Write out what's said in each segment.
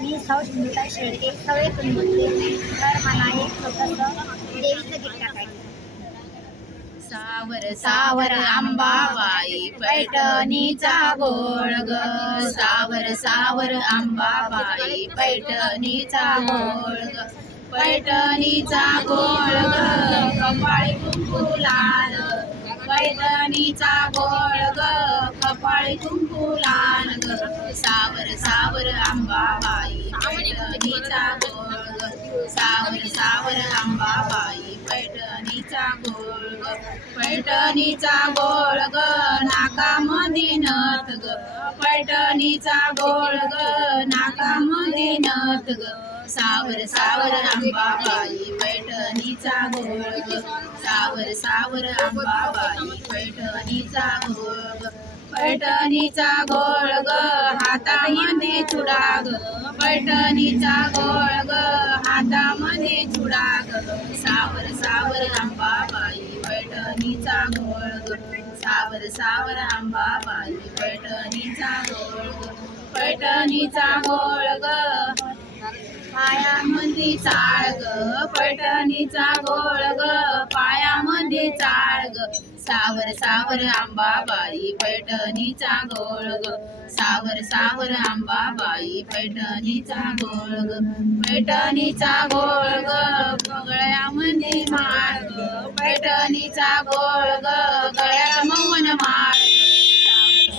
मी सौ सिंधुताई शेळके सवयीतून बोलते. तर मला एक छोटंसं देवीचं गीत टाकायचं. सावर सावर अंबाबाई पैठणीचा गोळ ग, सावर सावर अंबाबाई पैठणीचा गोळ ग, पैठणीचा गोळ ग, कपाळी कुंकू लाल, पैठणीचा गोळ ग, कपाळी कुंकू लाल ग, सावर सावर अंबाबाई पैठणीचा गोळ ग, सावर सावर अंबाबाई पैठणीचा गोळ ग, पैठणीचा गोळ ग, नाकामध्ये नथ ग, पैठणीचा गोळ ग, नाकामध्ये नथ ग, सावर सावर अंबाबाई पैठणीचा गोळ ग, सावर सावर अंबाबाई पैठणीचा गोळ ग, पैठणीचा गोळ ग, हातामध्ये चुडा ग, पैठणीचा गोळ ग, हातामध्ये चुडा ग, सावर सावर अंबाबाई पैठणीचा गोळ ग, सावर सावर अंबाबाई पैठणीचा गोळ ग, पैठणीचा गोळ ग, पायामध्ये चाळ ग, पैठणीचा गोळ ग, पायामध्ये चाळ ग, सावर सावर अंबाबाई पैठणीचा गोळ ग, सावर सावर अंबाबाई पैठणीचा गोळ ग, पैठणीचा गोळ ग, गळ्यामध्ये माळ ग, पैठणीचा गोळ ग, गळ्यात मौन माळ ग,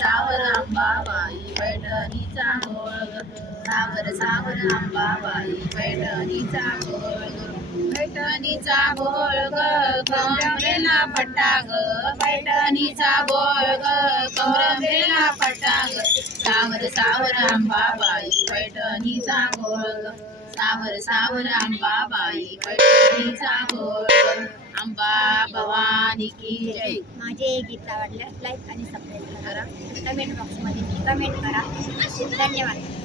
सावर सावर अंबाबाई पैठणीचा गोळ ग, सावर सावर अंबाबाई पैठणीचा गोळ ग, पैठणीचा गोळ ग, कमरेला पट्टा ग, पैठणीचा गोळ ग, कमरेला पट्टा ग, सावर सावर अंबाबाई पैठणीचा गोळ ग, सावर सावर अंबाबाई पैठणीचा गोळ ग, अंबा भवानी की जय. माझे हे गीत आवडल्यास लाईक आणि सबस्क्राईब करा. कमेंट बॉक्समध्ये कमेंट करा. धन्यवाद.